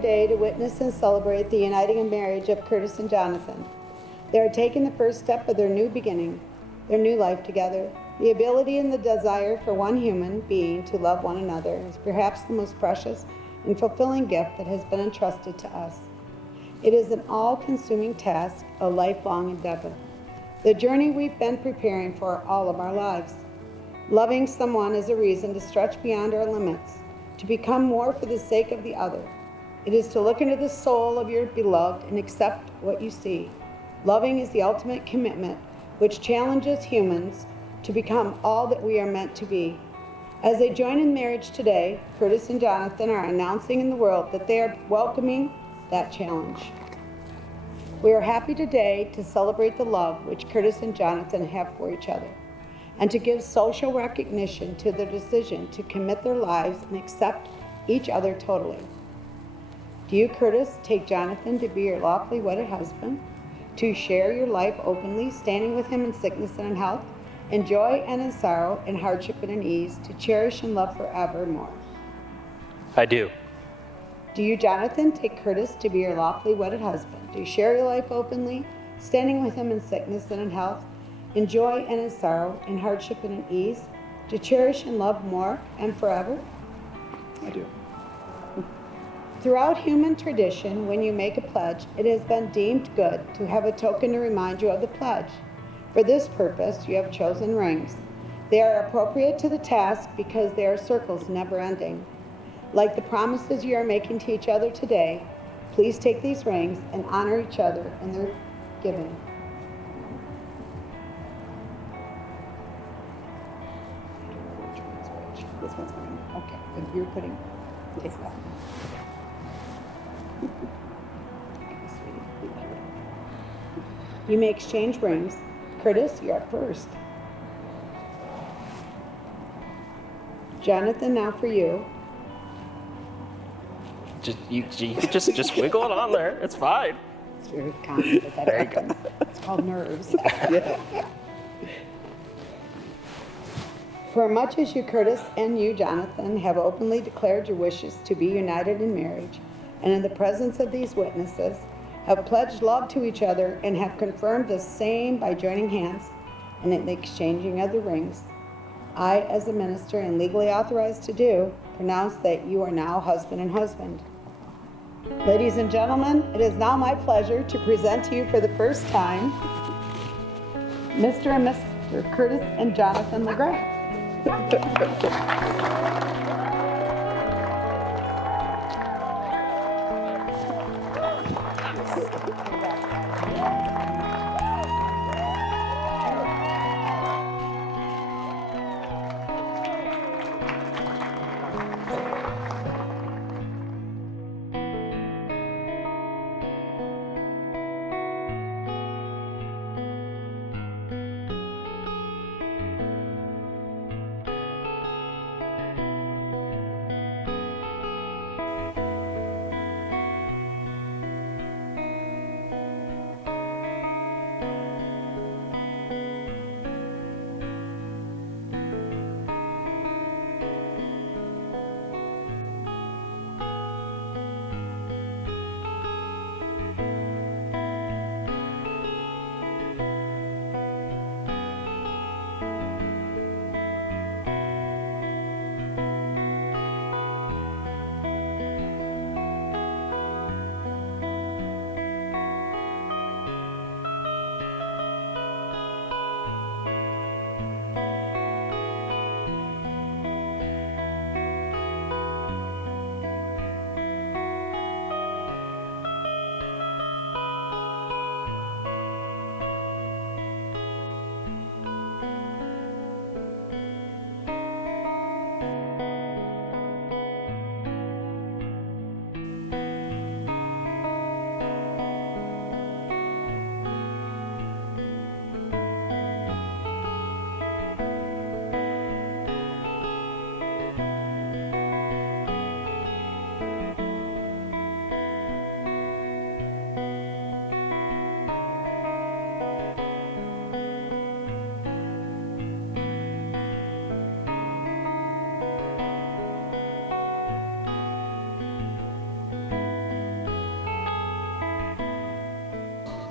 today to witness and celebrate the uniting of marriage of Curtis and Jonathan. They are taking the first step of their new beginning, their new life together. The ability and the desire for one human being to love one another is perhaps the most precious and fulfilling gift that has been entrusted to us. It is an all-consuming task, a lifelong endeavor. The journey we've been preparing for all of our lives. Loving someone is a reason to stretch beyond our limits, to become more for the sake of the other. It is to look into the soul of your beloved and accept what you see. Loving is the ultimate commitment which challenges humans to become all that we are meant to be. As they join in marriage today, Curtis and Jonathan are announcing in the world that they are welcoming that challenge. We are happy today to celebrate the love which Curtis and Jonathan have for each other, and to give social recognition to their decision to commit their lives and accept each other totally. Do you, Curtis, take Jonathan to be your lawfully wedded husband, to share your life openly, standing with him in sickness and in health, in joy and in sorrow, in hardship and in ease, to cherish and love forevermore? I do. Do you, Jonathan, take Curtis to be your lawfully wedded husband, to share your life openly, standing with him in sickness and in health, in joy and in sorrow, in hardship and in ease, to cherish and love more and forever? I do. Throughout human tradition, when you make a pledge, it has been deemed good to have a token to remind you of the pledge. For this purpose, you have chosen rings. They are appropriate to the task because they are circles never ending. Like the promises you are making to each other today, please take these rings and honor each other in their giving. This one's mine. Okay, but you're putting, take that. You may exchange rings. Curtis, you're up first. Jonathan, now for you. Just wiggle it on there. It's fine. It's very common that that There you go. happens. It's called nerves. Yeah. For much as you, Curtis, and you, Jonathan, have openly declared your wishes to be united in marriage, and in the presence of these witnesses, have pledged love to each other and have confirmed the same by joining hands and in the exchanging of the rings, I, as a minister and legally authorized to do, pronounce that you are now husband and husband. Ladies and gentlemen, it is now my pleasure to present to you for the first time Mr. and Mr. Curtis and Jonathan LeGrand.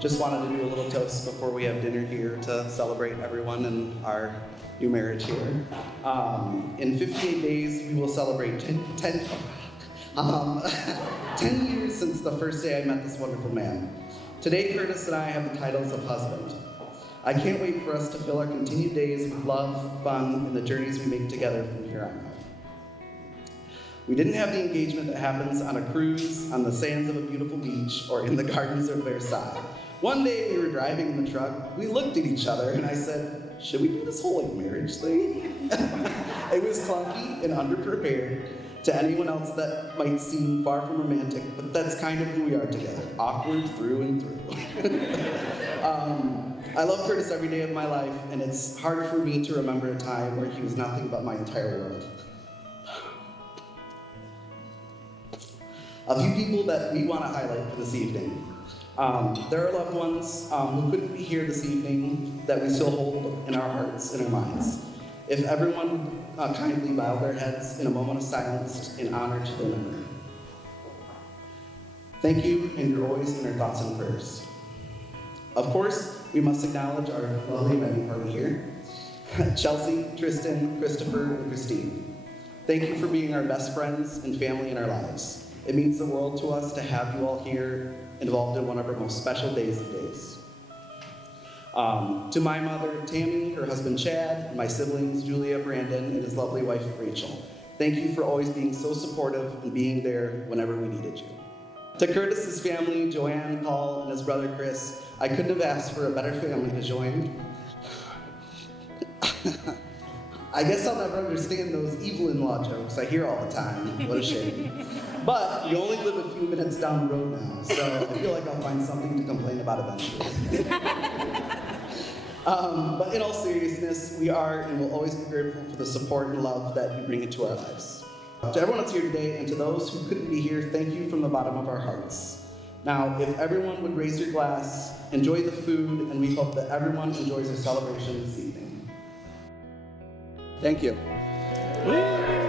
just wanted to do a little toast before we have dinner here to celebrate everyone and our new marriage here. In 58 days, we will celebrate 10 years since the first day I met this wonderful man. Today, Curtis and I have the titles of husband. I can't wait for us to fill our continued days with love, fun, and the journeys we make together from here on out. We didn't have the engagement that happens on a cruise, on the sands of a beautiful beach, or in the gardens of Versailles. One day we were driving in the truck, we looked at each other, and I said, should we do this whole marriage thing? It was clunky and underprepared to anyone else that might seem far from romantic, but that's kind of who we are together, awkward through and through. I love Curtis every day of my life, and it's hard for me to remember a time where he was nothing but my entire world. A few people that we want to highlight for this evening. There are loved ones who couldn't be here this evening that we still hold in our hearts and our minds. If everyone kindly bowed their heads in a moment of silence in honor to their memory. Thank you, and you're always in our thoughts and prayers. Of course, we must acknowledge our lovely wedding party here. Chelsea, Tristan, Christopher, and Christine. Thank you for being our best friends and family in our lives. It means the world to us to have you all here involved in one of our most special days of days. To my mother, Tammy, her husband, Chad, my siblings, Julia, Brandon, and his lovely wife, Rachel. Thank you for always being so supportive and being there whenever we needed you. To Curtis's family, Joanne, Paul, and his brother, Chris, I couldn't have asked for a better family to join. I guess I'll never understand those evil in-law jokes I hear all the time. What a shame. But we only live a few minutes down the road now, so I feel like I'll find something to complain about eventually. But in all seriousness, we are and will always be grateful for the support and love that you bring into our lives. To everyone that's here today, and to those who couldn't be here, thank you from the bottom of our hearts. Now, if everyone would raise your glass, enjoy the food, and we hope that everyone enjoys our celebration this evening. Thank you. Woo!